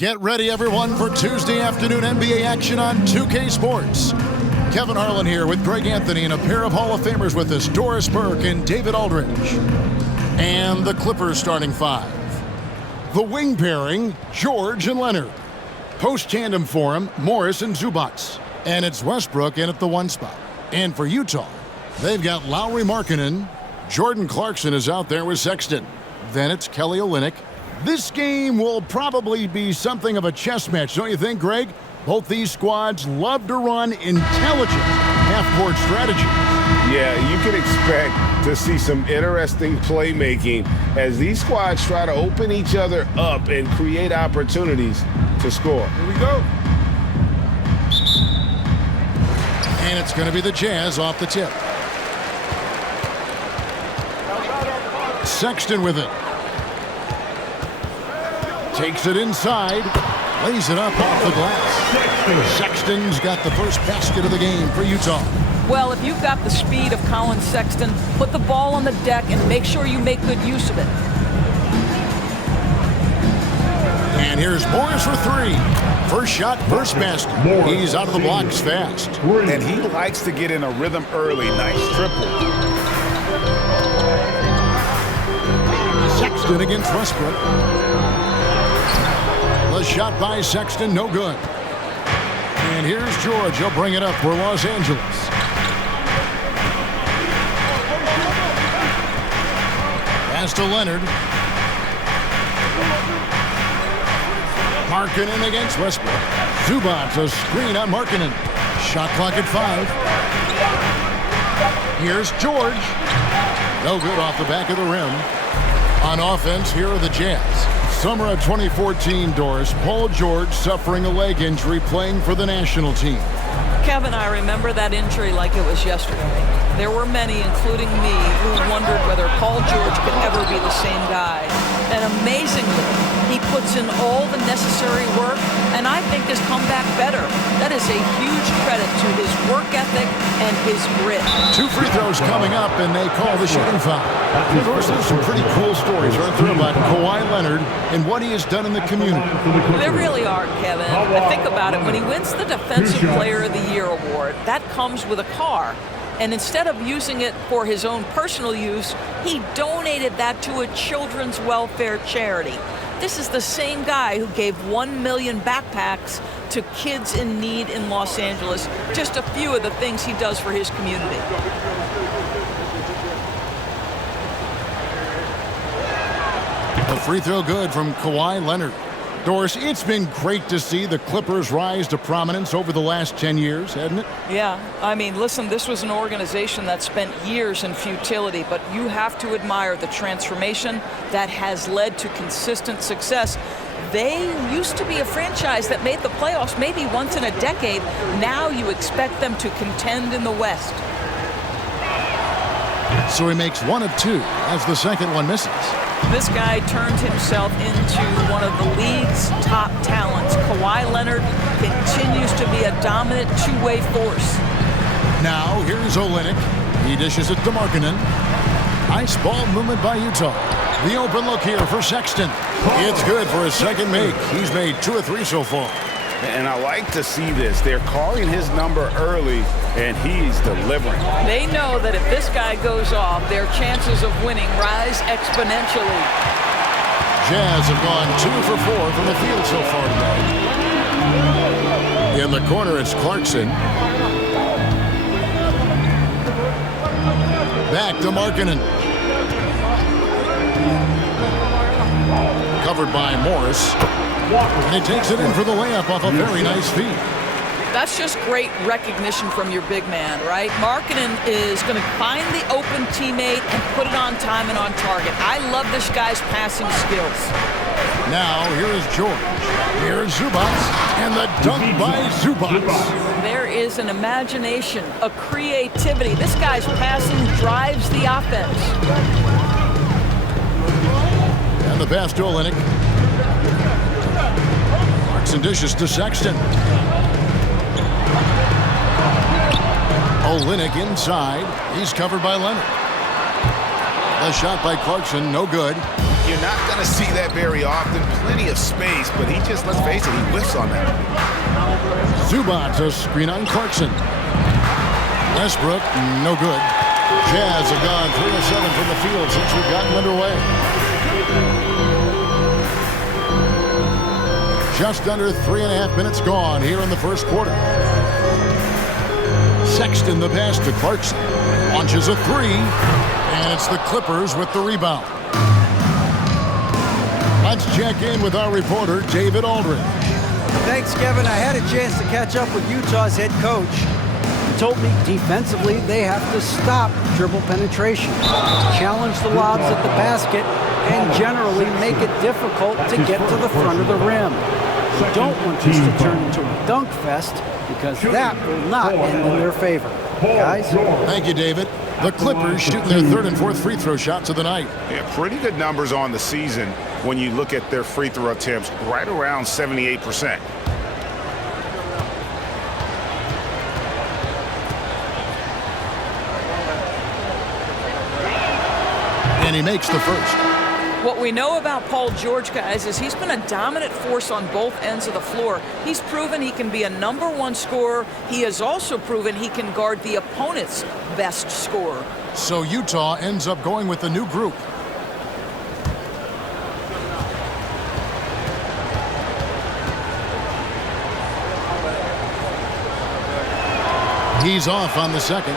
Get ready, everyone, for Tuesday afternoon NBA action on 2K Sports. Kevin Harlan here with Greg Anthony and a pair of Hall of Famers with us, Doris Burke and David Aldridge. And the Clippers starting five. The wing pairing, George and Leonard. Post-tandem for him, Morris and Zubac. And it's Westbrook in at the one spot. And for Utah, they've got Lauri Markkanen. Jordan Clarkson is out there with Sexton. Then it's Kelly Olynyk. This game will probably be something of a chess match, don't you think, Greg? Both these squads love to run intelligent half-court strategy. Yeah, you can expect to see some interesting playmaking as these squads try to open each other up and create opportunities to score. Here we go. And it's going to be the Jazz off the tip. Sexton with it. Takes it inside. Lays it up off the glass. Sexton's got the first basket of the game for Utah. Well, if you've got the speed of Colin Sexton, put the ball on the deck and make sure you make good use of it. And here's Morris for three. First shot, first basket. He's out of the blocks fast. And he likes to get in a rhythm early. Nice triple. Sexton against Westbrook. The shot by Sexton, no good. And here's George. He'll bring it up for Los Angeles. Pass to Leonard. Markkanen against Westbrook. Zubac, a screen on Markkanen. Shot clock at 5. Here's George. No good off the back of the rim. On offense, here are the Jazz. Summer of 2014, Doris. Paul George suffering a leg injury playing for the national team. Kevin, I remember that injury like it was yesterday. There were many, including me, who wondered whether Paul George could ever be the same guy. And amazingly, he puts in all the necessary work, and I think has come back better. That is a huge credit to his work ethic and his grit. 2 free throws coming up, and they call the shooting foul. Of course, there's some pretty cool stories, aren't there, about Kawhi Leonard and what he has done in the community. There really are, Kevin. I think about it. When he wins the Defensive Player of the Year award, that comes with a car. And instead of using it for his own personal use, he donated that to a children's welfare charity. This is the same guy who gave 1 million backpacks to kids in need in Los Angeles. Just a few of the things he does for his community. A free throw good from Kawhi Leonard. Doris, it's been great to see the Clippers rise to prominence over the last 10 years, hasn't it? Yeah, I mean, listen, this was an organization that spent years in futility, but you have to admire the transformation that has led to consistent success. They used to be a franchise that made the playoffs maybe once in a decade. Now you expect them to contend in the West. So he makes 1 of 2 as the second one misses. This guy turned himself into one of the league's top talents. Kawhi Leonard continues to be a dominant two-way force. Now, here's Olynyk. He dishes it to Markkanen. Nice ball movement by Utah. The open look here for Sexton. It's good for his second make. He's made 2 of 3 so far. And I like to see this. They're calling his number early, and he's delivering. They know that if this guy goes off, their chances of winning rise exponentially. Jazz have gone 2 for 4 from the field so far today. In the corner, it's Clarkson. Back to Markkanen. Covered by Morris. And he takes it in for the layup off a very nice feed. That's just great recognition from your big man, right? Markkanen is going to find the open teammate and put it on time and on target. I love this guy's passing skills. Now, here is George. Here's Zubac. And the dunk by Zubac. There is an imagination, a creativity. This guy's passing drives the offense. And the pass to Olynyk. Clarkson dishes to Sexton. Olynyk inside. He's covered by Leonard. The shot by Clarkson, no good. You're not going to see that very often. Plenty of space, but he just, let's face it, he whiffs on that. Zubac, a screen on Clarkson. Westbrook, no good. Jazz have gone 3 of 7 from the field since we've gotten underway. Just under 3.5 minutes gone here in the first quarter. Sexton the pass to Clarkson. Launches a three, and it's the Clippers with the rebound. Let's check in with our reporter, David Aldridge. Thanks, Kevin. I had a chance to catch up with Utah's head coach. He told me defensively they have to stop dribble penetration, challenge the lobs at the basket, and generally make it difficult to get to the front of the rim. You don't want this to turn into a dunk fest because that will not end in their favor. Guys? Thank you, David. The Clippers shooting their third and fourth free throw shots of the night. Yeah, pretty good numbers on the season when you look at their free throw attempts, right around 78%. And he makes the first. What we know about Paul George, guys, is he's been a dominant force on both ends of the floor. He's proven he can be a #1 scorer. He has also proven he can guard the opponent's best scorer. So Utah ends up going with a new group. He's off on the second.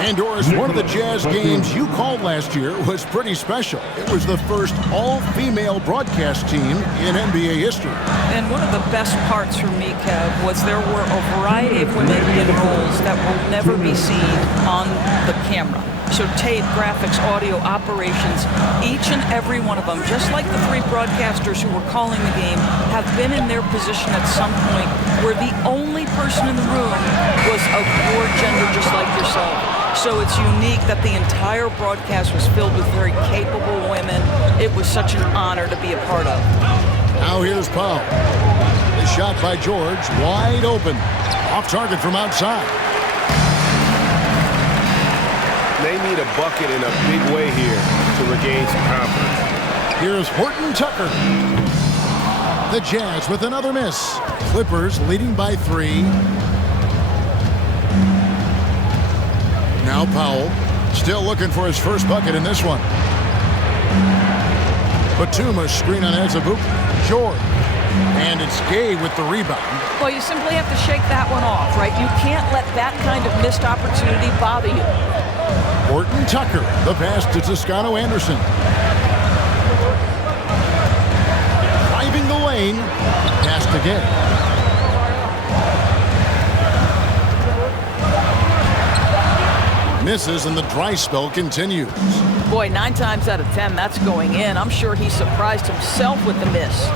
And Doris, one of the Jazz games you called last year was pretty special. It was the first all-female broadcast team in NBA history. And one of the best parts for me, Kev, was there were a variety of women in roles that will never be seen on the camera. So tape, graphics, audio, operations, each and every one of them, just like the three broadcasters who were calling the game, have been in their position at some point where the only person in the room was of your gender, just like yourself. So it's unique that the entire broadcast was filled with very capable women. It was such an honor to be a part of. Now here's Powell. The shot by George, wide open. Off target from outside. They need a bucket in a big way here to regain some confidence. Here's Horton Tucker. The Jazz with another miss. Clippers leading by 3. Now Powell, still looking for his first bucket in this one. Batum, screen on Azubuike. George. And it's Gay with the rebound. Well, you simply have to shake that one off, right? You can't let that kind of missed opportunity bother you. Horton Tucker, the pass to Toscano Anderson. Driving the lane. Pass to Gay. Misses and the dry spell continues. Boy, 9 times out of 10, that's going in. I'm sure he surprised himself with the miss.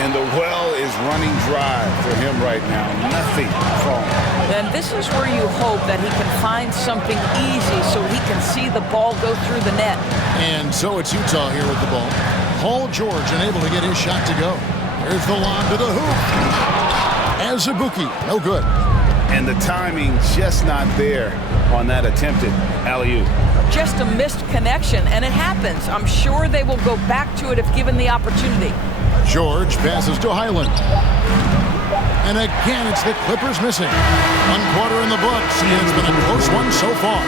And the well is running dry for him right now. Nothing falling. And this is where you hope that he can find something easy so he can see the ball go through the net. And so it's Utah here with the ball. Paul George unable to get his shot to go. Here's the lob to the hoop. Azubuike, no good. And the timing just not there on that attempted alley-oop. Just a missed connection, and it happens. I'm sure they will go back to it if given the opportunity. George passes to Highland. And again, it's the Clippers missing. 1 quarter in the books, and it's been a close one so far.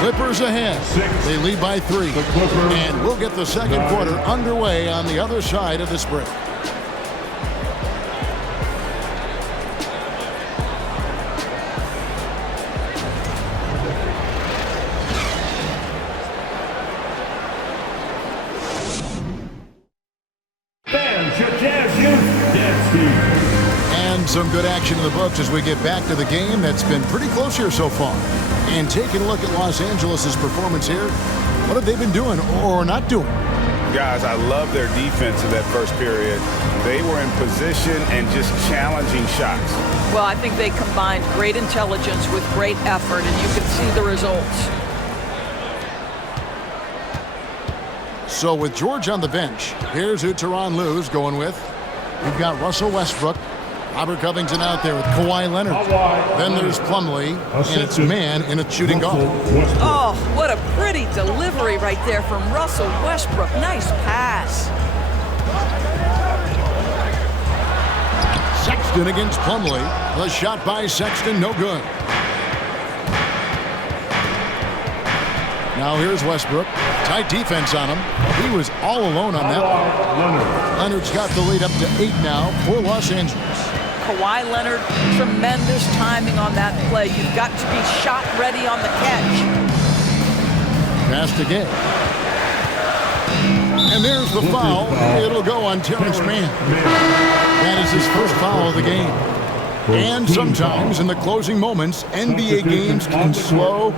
Clippers ahead. They lead by 3. And we'll get the second quarter underway on the other side of this break. And some good action in the books as we get back to the game that's been pretty close here so far. And taking a look at Los Angeles' performance here, what have they been doing or not doing? Guys, I love their defense in that first period. They were in position and just challenging shots. Well, I think they combined great intelligence with great effort, and you can see the results. So with George on the bench, here's who Tyronn Lue's going with. We've got Russell Westbrook, Robert Covington out there with Kawhi Leonard. Then there's Plumlee, and it's man in a shooting guard. Oh, what a pretty delivery right there from Russell Westbrook. Nice pass. Sexton against Plumlee. The shot by Sexton, no good. Now here's Westbrook. Tight defense on him. He was all alone on that one. Leonard's got the lead up to 8 now for Los Angeles. Kawhi Leonard, tremendous timing on that play. You've got to be shot ready on the catch. Pass to Gay. And there's the foul. It'll go on Terrence Mann. That is his first foul of the game. And sometimes in the closing moments, NBA games can slow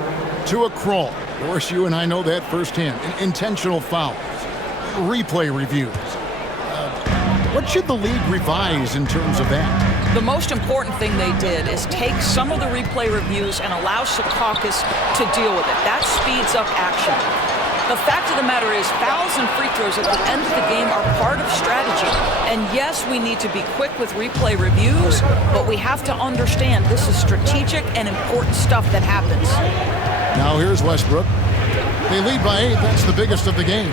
to a crawl. Of course, you and I know that firsthand. Intentional fouls, replay reviews. What should the league revise in terms of that? The most important thing they did is take some of the replay reviews and allow Secaucus to deal with it. That speeds up action. The fact of the matter is fouls and free throws at the end of the game are part of strategy. And yes, we need to be quick with replay reviews, but we have to understand this is strategic and important stuff that happens. Now here's Westbrook. They lead by 8. That's the biggest of the game.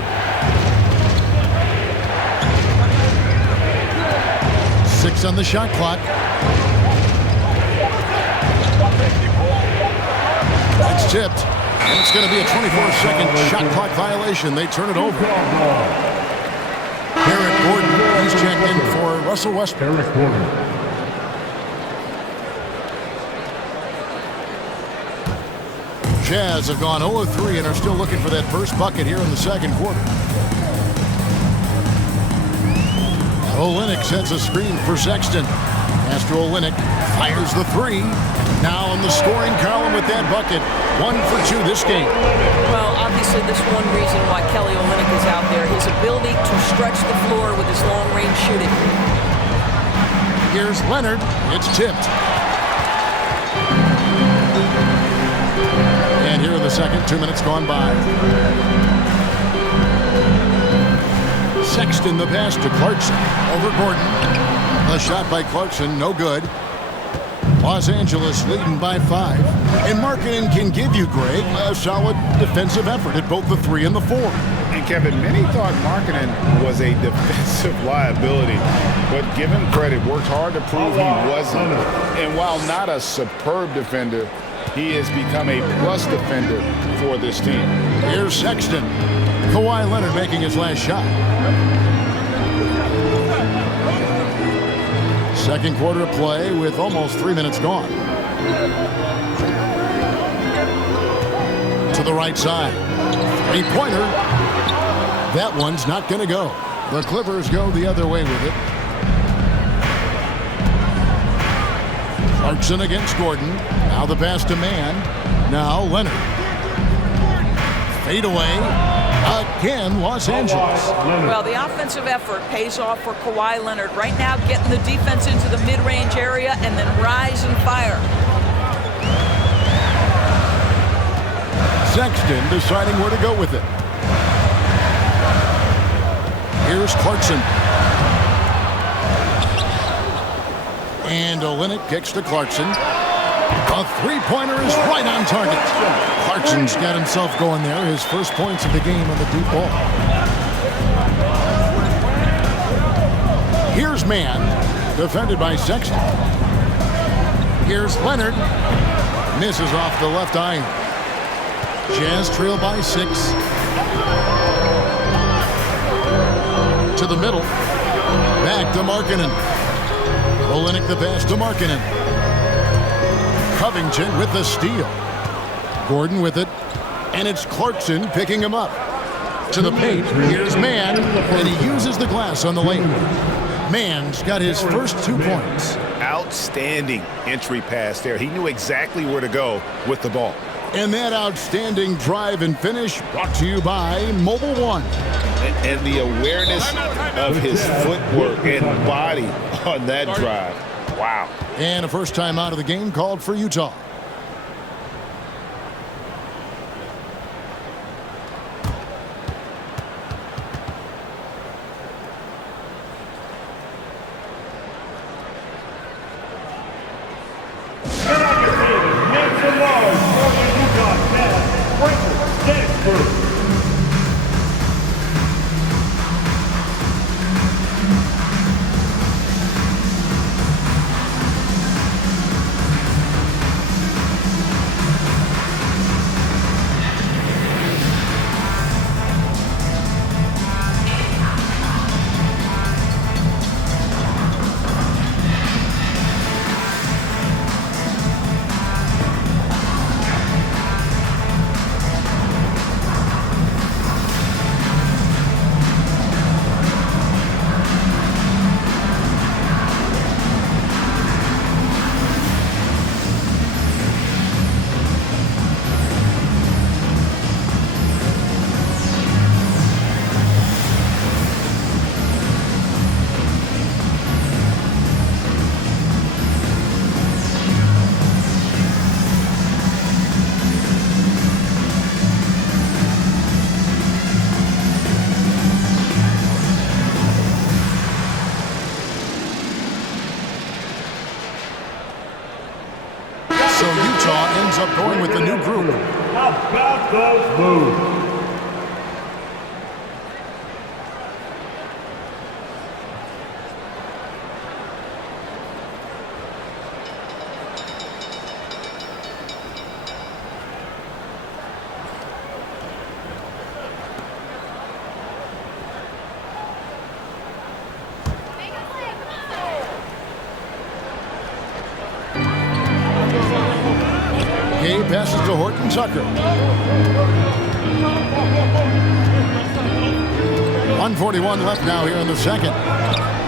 6 on the shot clock. It's tipped. And it's going to be a 24-second shot clock violation. They turn it over. Eric Gordon, he's checked in for Russell Westbrook. Eric Gordon. Jazz have gone 0-3 and are still looking for that first bucket here in the second quarter. Olynyk sets a screen for Sexton. Master Olynyk fires the 3. Now in the scoring column with that bucket. 1 for 2 this game. Well, obviously this one reason why Kelly Olynyk is out there. His ability to stretch the floor with his long-range shooting. Here's Leonard. It's tipped. And here in the second, 2 minutes gone by. Sexton the pass to Clarkson. Over Gordon. A shot by Clarkson, no good. Los Angeles leading by 5. And Markkanen can give you, Greg, a solid defensive effort at both the 3 and the 4. And Kevin, many thought Markkanen was a defensive liability, but give him credit, worked hard to prove he wasn't. And while not a superb defender, he has become a plus defender for this team. Here's Sexton. Kawhi Leonard making his last shot. Second quarter of play with almost 3 minutes gone. To the right side. 3-pointer. That one's not going to go. The Clippers go the other way with it. Clarkson against Gordon. Now the pass to Mann. Now Leonard. Fade away. Again, Los Angeles. Well, the offensive effort pays off for Kawhi Leonard. Right now, getting the defense into the mid-range area and then rise and fire. Sexton deciding where to go with it. Here's Clarkson. And Olynyk kicks to Clarkson. A 3-pointer is right on target. Clarkson's got himself going there. His first points of the game on the deep ball. Here's Mann, defended by Sexton. Here's Leonard. Misses off the left iron. Jazz trail by 6. To the middle. Back to Markkanen. Olynyk the pass to Markkanen. Covington with the steal. Gordon with it. And it's Clarkson picking him up. To the paint. Here's Mann. And he uses the glass on the lane. Mann's got his first 2 points. Outstanding entry pass there. He knew exactly where to go with the ball. And that outstanding drive and finish brought to you by Mobile One. And the awareness of his footwork and body on that drive. Wow. And a first time out of the game called for Utah. So Utah ends up going with the new group. How about those moves? Gay passes to Horton Tucker. 1:41 left now here in the second.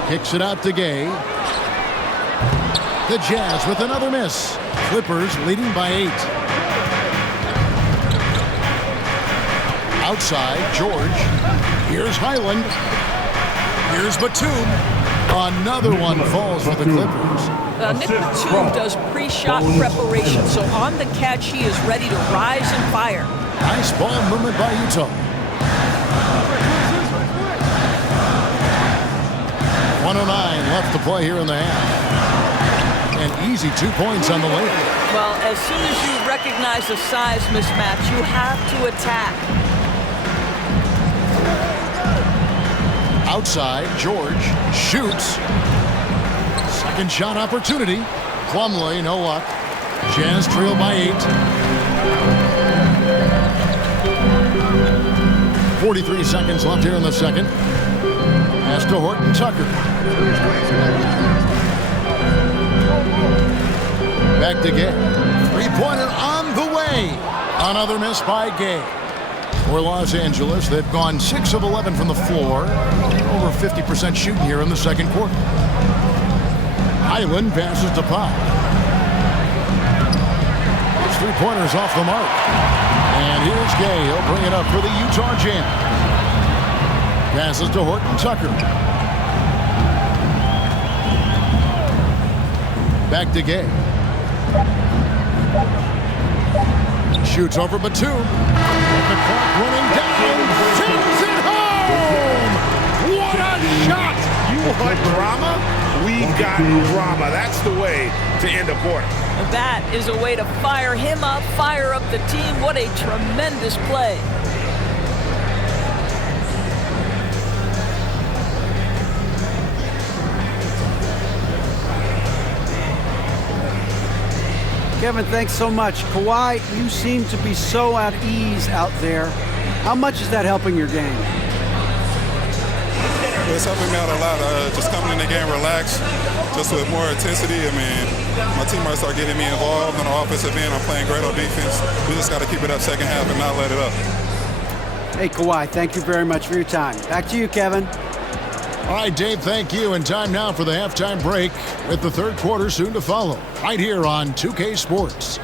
Kicks it out to Gay. The Jazz with another miss. Clippers leading by 8. Outside, George. Here's Highland. Here's Batum. Another one falls for the Clippers. Nick Batum does pre-shot preparation, so on the catch he is ready to rise and fire. Nice ball movement by Utah. 1:09 left to play here in the half. An easy 2 points on the layup. Well, as soon as you recognize a size mismatch, you have to attack. Outside, George shoots. Second shot opportunity. Plumlee, no luck. Jazz trail by 8. 43 seconds left here in the second. Pass to Horton Tucker. Back to Gay. Three-pointer on the way. Another miss by Gay. For Los Angeles, they've gone 6 of 11 from the floor. Over 50% shooting here in the second quarter. Highland passes to Pop. His three-pointer's off the mark. And here's Gay. He'll bring it up for the Utah Jam. Passes to Horton Tucker. Back to Gay. Shoots over Batum. The clock running down. Sends it home! What a shot! You want drama? We've got drama. That's the way to end a quarter. That is a way to fire him up, fire up the team. What a tremendous play. Kevin, thanks so much. Kawhi, you seem to be so at ease out there. How much is that helping your game? It's helping me out a lot. Just coming in the game relaxed, just with more intensity. I mean, my teammates are getting me involved on the offensive end. I'm playing great on defense. We just got to keep it up second half and not let it up. Hey, Kawhi, thank you very much for your time. Back to you, Kevin. All right, Dave, thank you. And time now for the halftime break with the third quarter soon to follow. Right here on 2K Sports.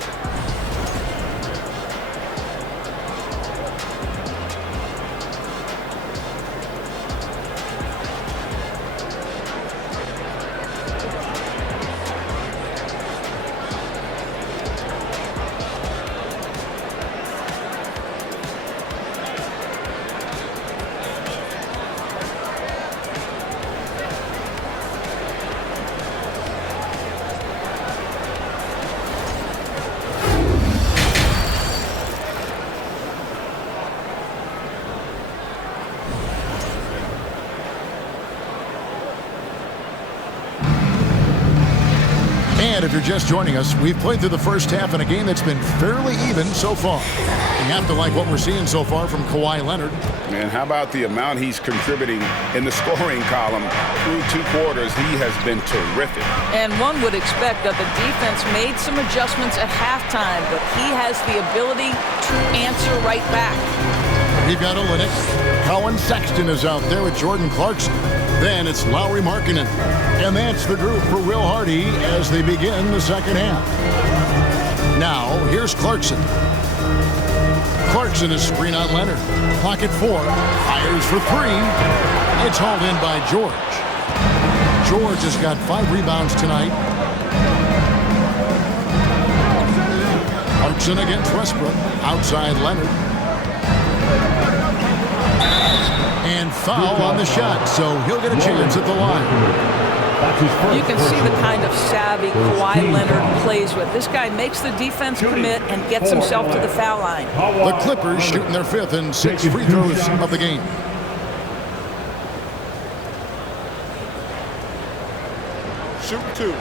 And if you're just joining us, we've played through the first half in a game that's been fairly even so far. You have to like what we're seeing so far from Kawhi Leonard. And how about the amount he's contributing in the scoring column through 2 quarters? He has been terrific. And one would expect that the defense made some adjustments at halftime, but he has the ability to answer right back. We've got Olynyk. Colin Sexton is out there with Jordan Clarkson. Then it's Lauri Markkanen. And that's the group for Will Hardy as they begin the second half. Now, here's Clarkson. Clarkson is screen on Leonard. Pocket 4. Fires for 3. It's hauled in by George. George has got 5 rebounds tonight. Clarkson against Westbrook. Outside Leonard. And foul on the shot, so he'll get a chance at the line. You can see the kind of savvy Kawhi Leonard plays with. This guy makes the defense commit and gets himself to the foul line. The Clippers shooting their 5th and 6th free throws of the game. Shoot 2.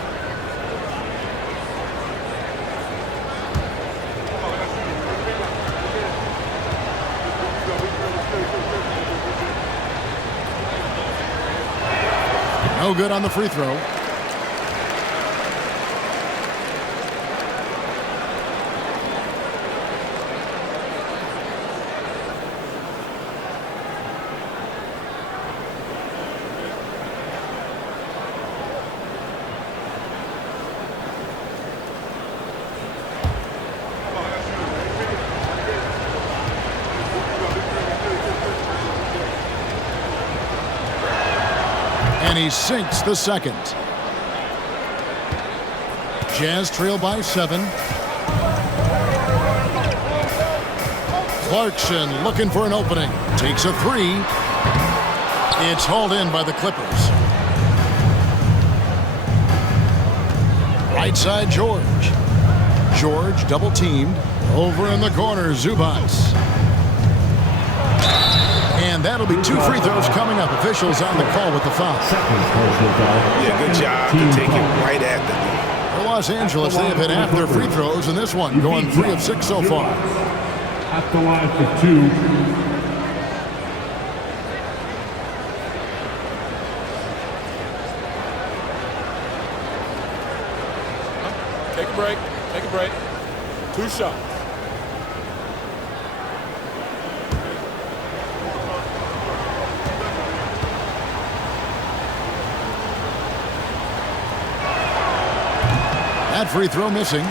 No good on the free throw. And he sinks the second. Jazz trail by 7. Clarkson looking for an opening. Takes a 3. It's hauled in by the Clippers. Right side George. George double teamed. Over in the corner, Zubats. And that'll be 2 free throws coming up. Officials on the call with the foul. Yeah, good job to take it right at them. For Los Angeles, they have hit half their free throws in this one, going 3 of 6 so far. At the line for 2. Take a break. Take a break. 2 shots. That free throw missing.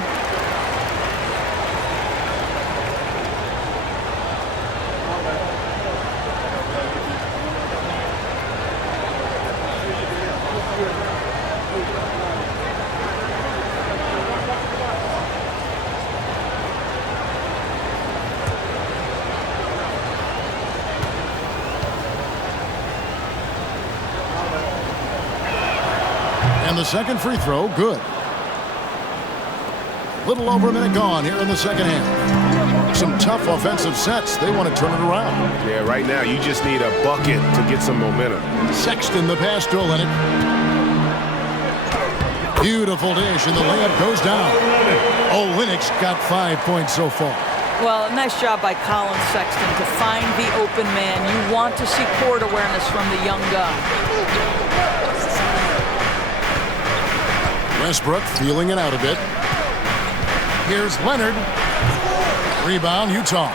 And the second free throw, good. Little over a minute gone here in the second half. Some tough offensive sets. They want to turn it around. Yeah, right now you just need a bucket to get some momentum. Sexton the pass to Olynyk. Beautiful dish, and the layup goes down. Olynyk's got 5 points so far. Well, nice job by Colin Sexton to find the open man. You want to see court awareness from the young gun. Westbrook feeling it out a bit. Here's Leonard. Rebound, Utah.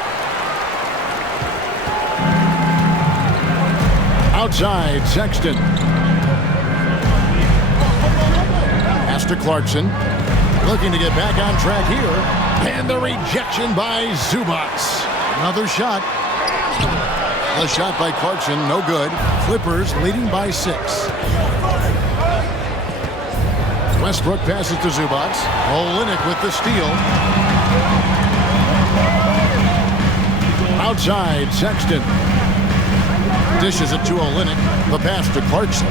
Outside, Sexton. Pass to Clarkson. Looking to get back on track here. And the rejection by Zubats. Another shot. A shot by Clarkson, no good. Clippers leading by 6. Westbrook passes to Zubats. Olynyk with the steal. Outside, Sexton. Dishes it to Olynyk. The pass to Clarkson.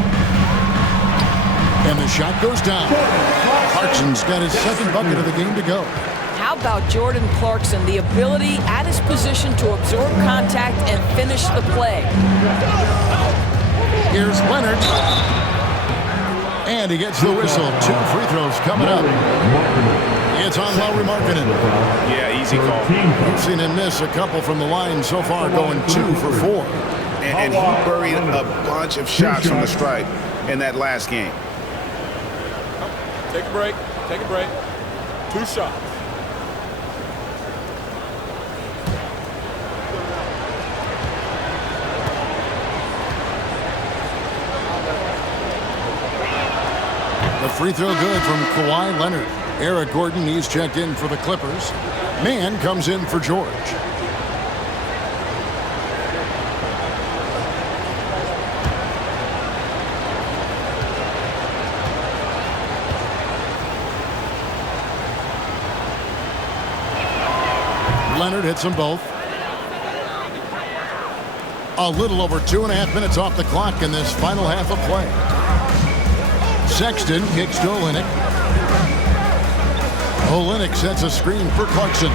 And the shot goes down. Clarkson's got his second bucket of the game to go. How about Jordan Clarkson? The ability at his position to absorb contact and finish the play. Here's Leonard. And he gets the whistle. 2 free throws coming up. It's on Lauri Markkanen. Yeah, easy call. We've seen him miss a couple from the line so far, going 2 for 4. And he buried a bunch of shots from the stripe in that last game. Take a break. Take a break. 2 shots. The free throw good from Kawhi Leonard. Eric Gordon, he's checked in for the Clippers. Mann comes in for George. Leonard hits them both. A little over 2.5 minutes off the clock in this final half of play. Sexton kicks to Olynyk. Olynyk sets a screen for Clarkson.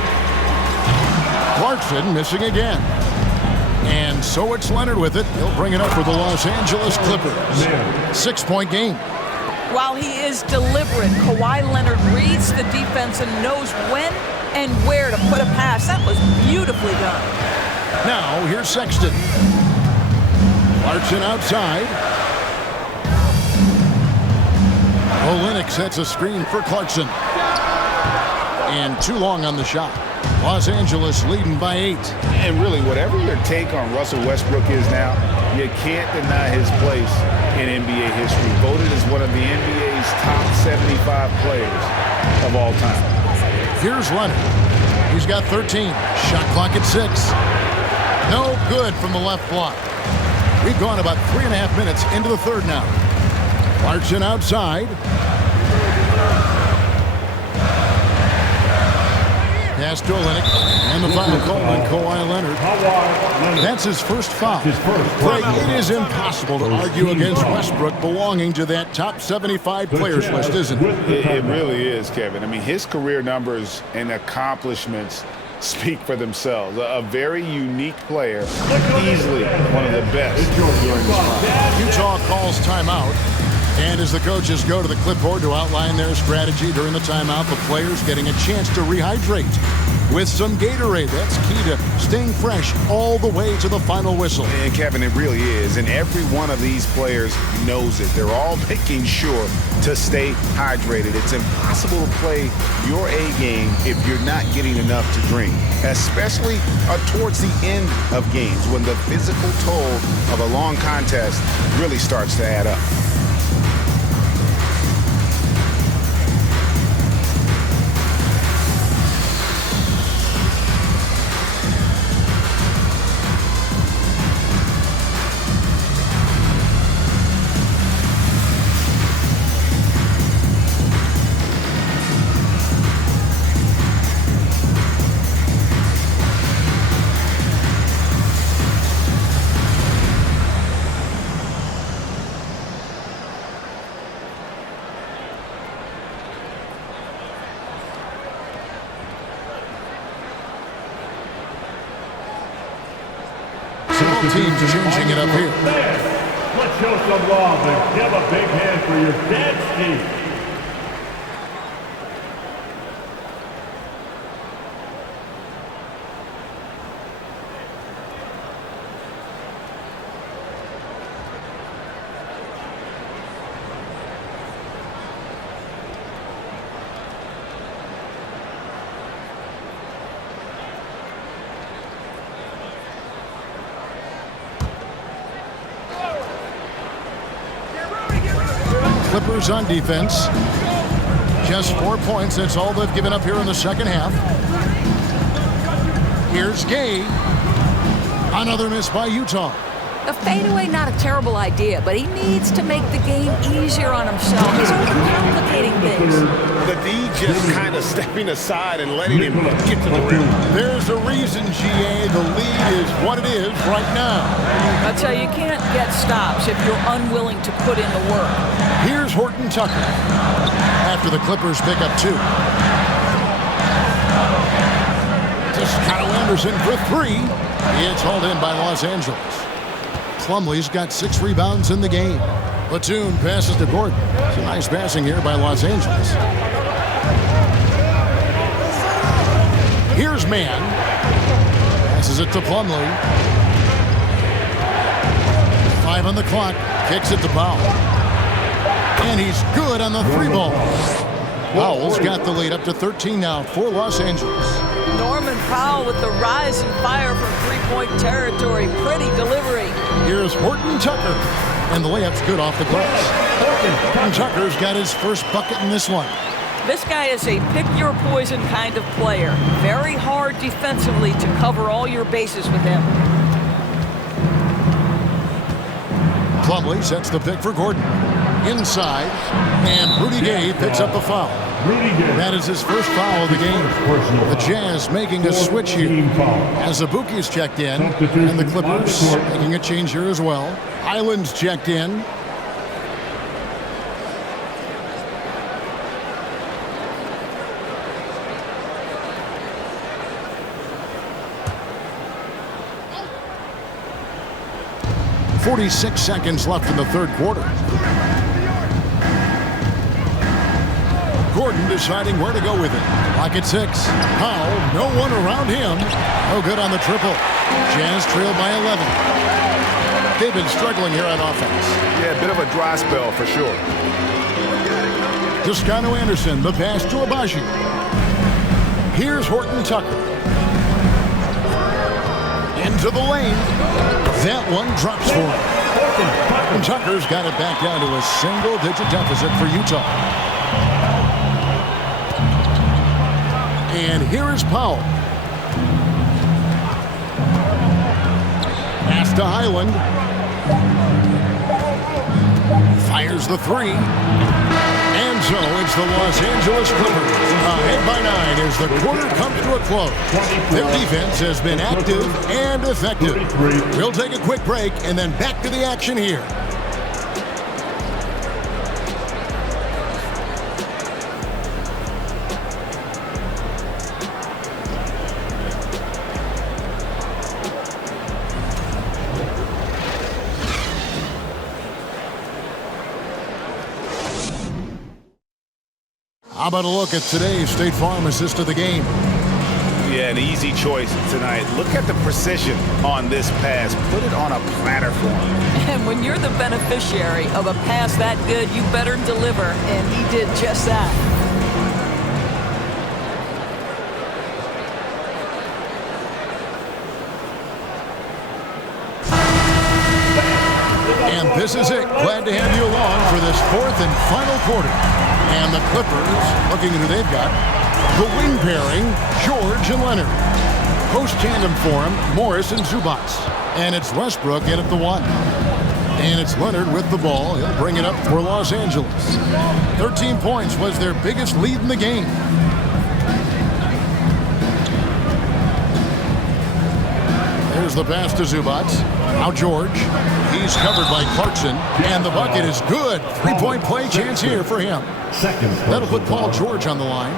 Clarkson missing again. And so it's Leonard with it. He'll bring it up for the Los Angeles Clippers. 6-point game. While he is deliberate, Kawhi Leonard reads the defense and knows when and where to put a pass. That was beautifully done. Now here's Sexton. Clarkson outside. Olynyk sets a screen for Clarkson. And too long on the shot. Los Angeles leading by 8. And really, whatever your take on Russell Westbrook is now, you can't deny his place in NBA history. Voted as one of the NBA's top 75 players of all time. Here's Leonard. He's got 13. Shot clock at 6. No good from the left block. We've gone about 3.5 minutes into the third now. Clarkson outside. Pass to Olynyk. And the foul call on Kawhi Leonard. That's his first foul. Greg, it is impossible to argue against Westbrook belonging to that top 75 players list, isn't it? It really is, Kevin. I mean, his career numbers and accomplishments speak for themselves. A very unique player, easily one of the best during his prime. Utah calls timeout. And as the coaches go to the clipboard to outline their strategy during the timeout, the players getting a chance to rehydrate with some Gatorade. That's key to staying fresh all the way to the final whistle. And Kevin, it really is. And every one of these players knows it. They're all making sure to stay hydrated. It's impossible to play your A game if you're not getting enough to drink, especially towards the end of games when the physical toll of a long contest really starts to add up. Teams changing it up here. Let's show some love and give a big hand for your dance team. Clippers on defense. Just 4 points. That's all they've given up here in the second half. Here's Gay. Another miss by Utah. The fadeaway, not a terrible idea, but he needs to make the game easier on himself. He's overcomplicating things. The D just kind of stepping aside and letting him get to the rim. There's a reason, GA. The lead is what it is right now. I'll tell you, you can't get stops if you're unwilling to put in the work. Here's Horton Tucker after the Clippers pick up 2. Just Kyle Anderson for 3. It's hauled in by Los Angeles. Plumlee's got 6 rebounds in the game. Batum passes to Gordon. It's a nice passing here by Los Angeles. Here's Mann. Passes it to Plumlee. 5 on the clock. Kicks it to Powell. And he's good on the 3 ball. Powell's got the lead up to 13 now for Los Angeles. Norman Powell with the rise and fire from three-point territory. Pretty delivery. Here's Horton Tucker. And the layup's good off the glass. Horton Tucker's got his first bucket in this one. This guy is a pick-your-poison kind of player. Very hard defensively to cover all your bases with him. Plumlee sets the pick for Gordon. Inside, and Rudy Gay picks up the foul. That is his first foul of the game. The Jazz making a switch here. Azubuike's checked in, and the Clippers making a change here as well. Highland's checked in. .46 seconds left in the third quarter. Gordon deciding where to go with it. Lock at 6. Powell, no one around him. No good on the triple. Jazz trailed by 11. They've been struggling here on offense. Yeah, a bit of a dry spell for sure. Toscano Anderson, the pass to Agbaji. Here's Horton Tucker. Into the lane. That one drops for him. And Tucker's got it back down to a single-digit deficit for Utah. And here is Powell. Pass to Highland. Fires the 3. And so it's the Los Angeles Clippers ahead by 9 as the quarter comes to a close. Their defense has been active and effective. We'll take a quick break and then back to the action here. How about a look at today's State Farm assist of the game? Yeah, an easy choice tonight. Look at the precision on this pass. Put it on a platter for him. And when you're the beneficiary of a pass that good, you better deliver, and he did just that. And this is it. Glad to have you along for this fourth and final quarter. And the Clippers, looking at who they've got, the wing pairing, George and Leonard. Post tandem for him, Morris and Zubac. And it's Westbrook in at the 1. And it's Leonard with the ball. He'll bring it up for Los Angeles. 13 points was their biggest lead in the game. There's the pass to Zubac. Now George. He's covered by Clarkson. And the bucket is good. 3-point play chance here for him. That'll put Paul George on the line.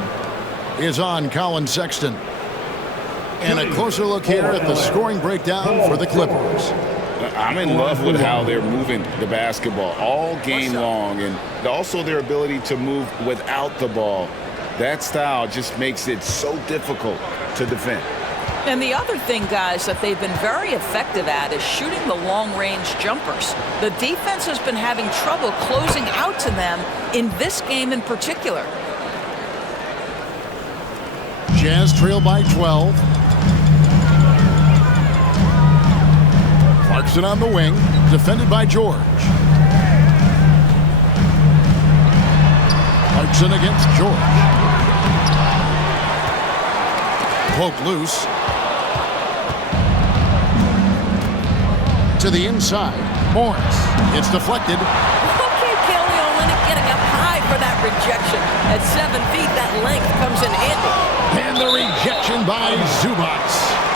Is on Colin Sexton. And a closer look here at the scoring breakdown for the Clippers. I'm in love with how they're moving the basketball all game long, and also their ability to move without the ball. That style just makes it so difficult to defend. And the other thing, guys, that they've been very effective at is shooting the long-range jumpers. The defense has been having trouble closing out to them in this game in particular. Jazz trail by 12. Clarkson on the wing, defended by George. Clarkson against George. Poke loose. To the inside. Morris. It's deflected. Okay, Kelly Olynyk getting up high for that rejection. At 7 feet, that length comes in handy. And the rejection by Zubac.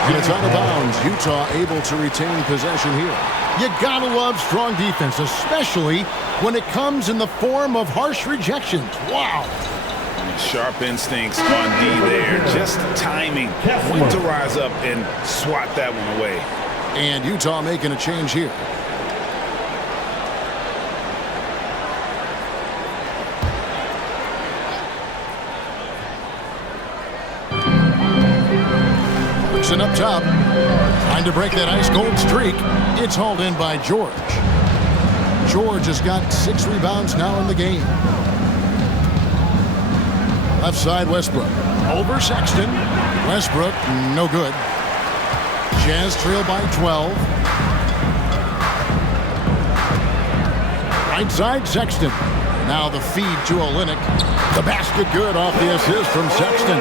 And it's out of bounds. Utah able to retain possession here. You gotta love strong defense, especially when it comes in the form of harsh rejections. Wow. Sharp instincts on D there. Just timing when to rise up and swat that one away. And Utah making a change here. Clarkson up top. Trying to break that ice-cold streak. It's hauled in by George. George has got 6 rebounds now in the game. Left side, Westbrook. Over Sexton. Westbrook, no good. Jazz trail by 12. Right side, Sexton. Now the feed to Olynyk. The basket good off the assist from Sexton.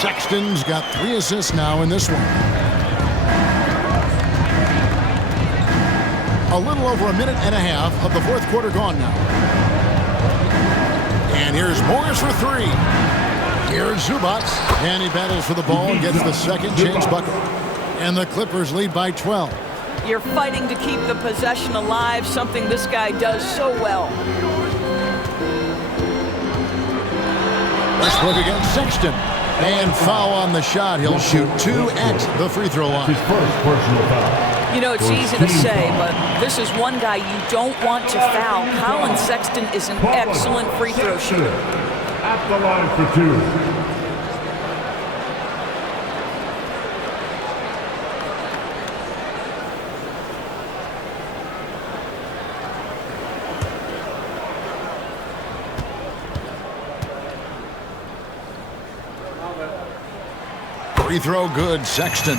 Sexton's got 3 assists now in this one. A little over a minute and a half of the fourth quarter gone now. And here's Morris for 3. Here's Zubac. And he battles for the ball and gets the second chance bucket. And the Clippers lead by 12. You're fighting to keep the possession alive, something this guy does so well. Westbrook against Sexton. And foul on the shot. He'll shoot 2 at the free throw line. His first personal foul. You know, it's easy to say, but this is one guy you don't want to foul. Colin Sexton is an excellent free throw shooter. At the line for 2. Free throw good, Sexton.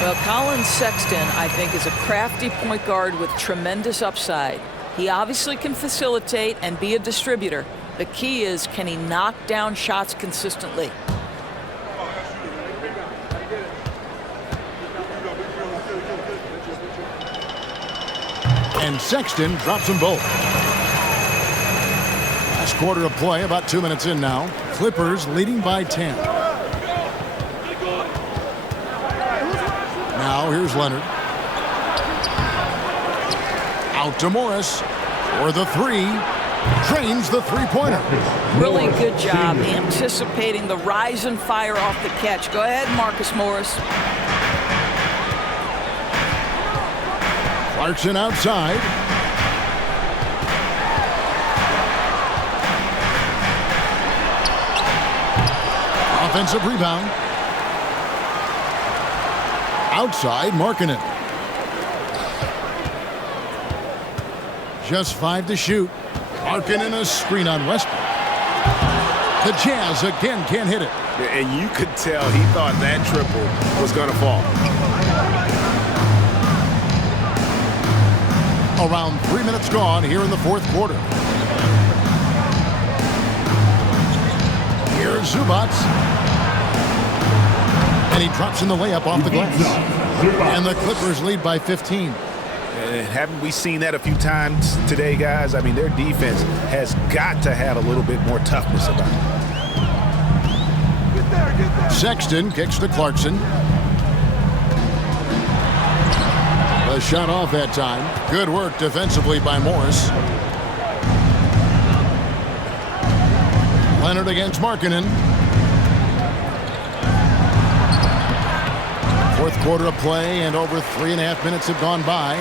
Well, Colin Sexton, I think, is a crafty point guard with tremendous upside. He obviously can facilitate and be a distributor. The key is, can he knock down shots consistently? And Sexton drops them both. Last quarter of play, about 2 minutes in now. Clippers leading by 10. Now here's Leonard. Out to Morris for the 3. Drains the three-pointer. Really good job anticipating the rise and fire off the catch. Go ahead, Marcus Morris. Clarkson outside. Offensive rebound. Outside, Markkanen. Just 5 to shoot. Markkanen a screen on Westbrook. The Jazz again can't hit it. And you could tell he thought that triple was going to fall. Around 3 minutes gone here in the fourth quarter. Here's Zubac. And he drops in the layup off the glass. And the Clippers lead by 15. Haven't we seen that a few times today, guys? I mean, their defense has got to have a little bit more toughness about it. Sexton kicks to Clarkson. The shot off that time. Good work defensively by Morris. Leonard against Markkanen. Fourth quarter of play, and over 3.5 minutes have gone by.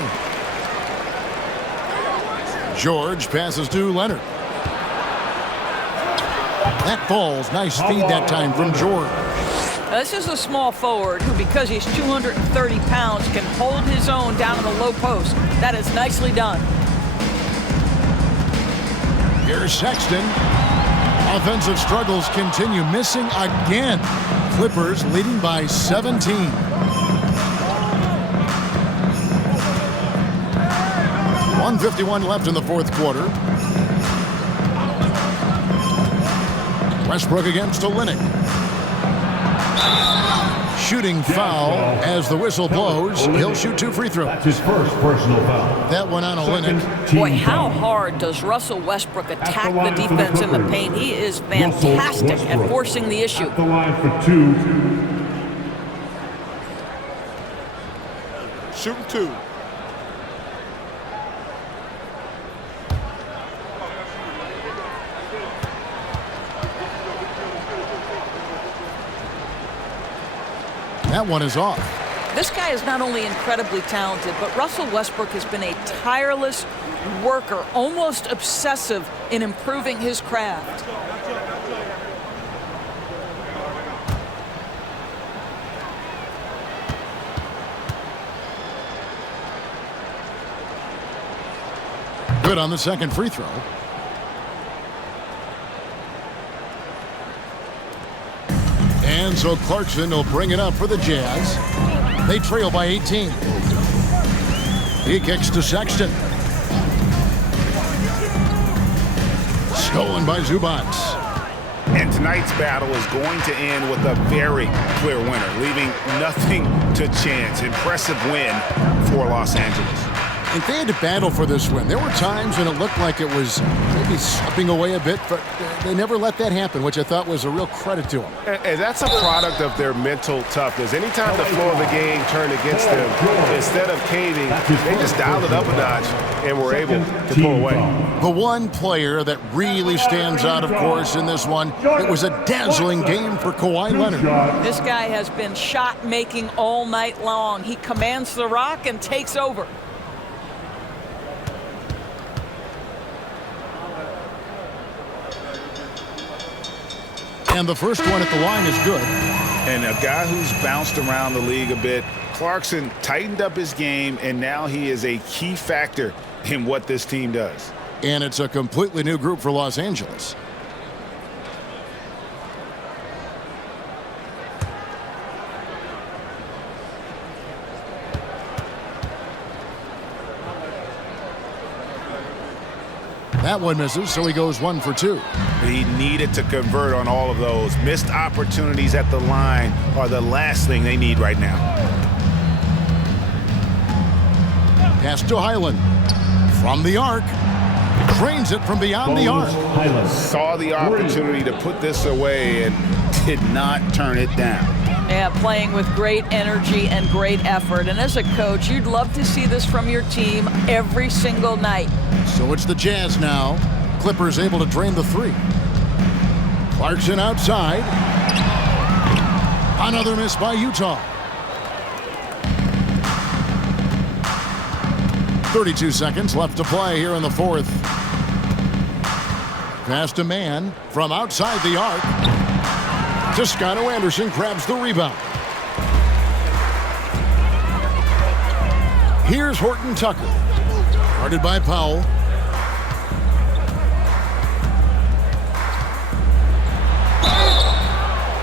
George passes to Leonard. That falls. Nice feed that time from George. This is a small forward who, because he's 230 pounds, can hold his own down in the low post. That is nicely done. Here's Sexton. Offensive struggles continue. Missing again. Clippers leading by 17. .151 left in the fourth quarter. Westbrook against Olynyk. Shooting foul as the whistle blows. He'll shoot 2 free throws. That's his first personal foul. That one on Olynyk. Boy, how hard does Russell Westbrook attack the defense in the paint? He is fantastic at forcing the issue. At the line for 2. Shooting 2. That one is off. This guy is not only incredibly talented, but Russell Westbrook has been a tireless worker, almost obsessive in improving his craft. Good on the second free throw. And so Clarkson will bring it up for the Jazz. They trail by 18. He kicks to Sexton. Stolen by Zubats. And tonight's battle is going to end with a very clear winner, leaving nothing to chance. Impressive win for Los Angeles. And they had to battle for this win. There were times when it looked like it was maybe slipping away a bit, but they never let that happen, which I thought was a real credit to them. And that's a product of their mental toughness. Anytime the floor of the game turned against them, instead of caving, they just dialed it up a notch and were able to pull away. The one player that really stands out, of course, in this one, it was a dazzling game for Kawhi Leonard. This guy has been shot-making all night long. He commands the rock and takes over. And the first one at the line is good. And a guy who's bounced around the league a bit, Clarkson tightened up his game, and now he is a key factor in what this team does. And it's a completely new group for Los Angeles. That one misses, so he goes 1 for 2. He needed to convert on all of those. Missed opportunities at the line are the last thing they need right now. Pass to Highland. From the arc. Drains it from beyond the arc. Saw the opportunity to put this away and did not turn it down. Yeah, playing with great energy and great effort. And as a coach, you'd love to see this from your team every single night. So it's the Jazz now. Clippers able to drain the 3. Clarkson outside. Another miss by Utah. 32 seconds left to play here in the fourth. Pass to Mann from outside the arc. Toscano Anderson grabs the rebound. Here's Horton Tucker. Guarded by Powell.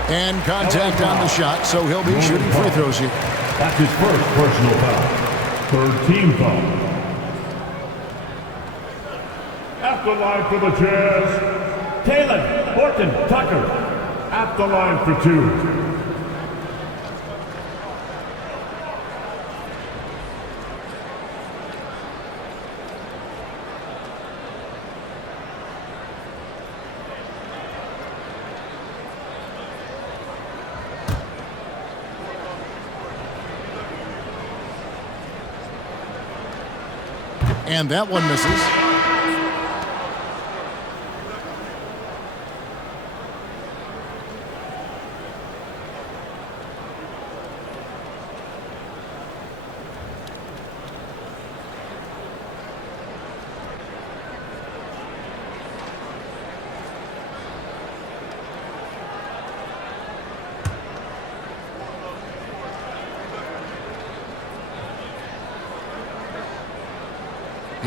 And contact on the shot, so he'll be shooting free throws here. That's his first personal foul. Third team foul. At the line for the Jazz, Taylor Horton Tucker. At the line for 2. And that one misses.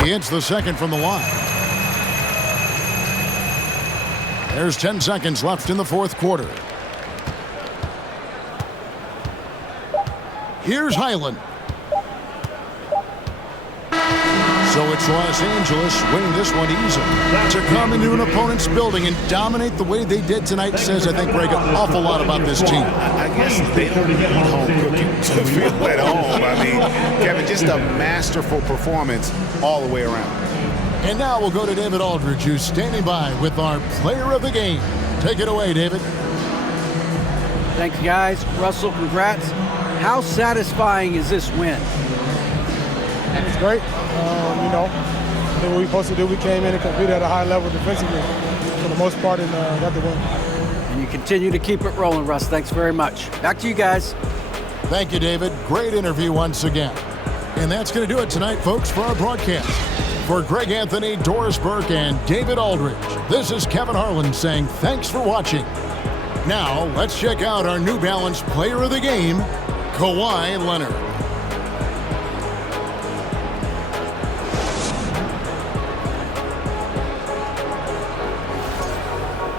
He hits the second from the line. There's 10 seconds left in the fourth quarter. Here's Highland. So it's Los Angeles winning this one easily. To come into an opponent's building and dominate the way they did tonight says, I think, Greg, an awful lot about this team. I guess they don't need home cooking to feel at home. I mean, Kevin, just a masterful performance all the way around. And now we'll go to David Aldridge, who's standing by with our player of the game. Take it away, David. Thanks, guys. Russell, congrats. How satisfying is this win? It's great. You know, did what we were supposed to do. We came in and competed at a high level defensively for the most part and got the win. And you continue to keep it rolling, Russ. Thanks very much. Back to you guys. Thank you, David. Great interview once again. And that's going to do it tonight, folks, for our broadcast. For Greg Anthony, Doris Burke, and David Aldridge, this is Kevin Harlan saying thanks for watching. Now, let's check out our New Balance player of the game, Kawhi Leonard.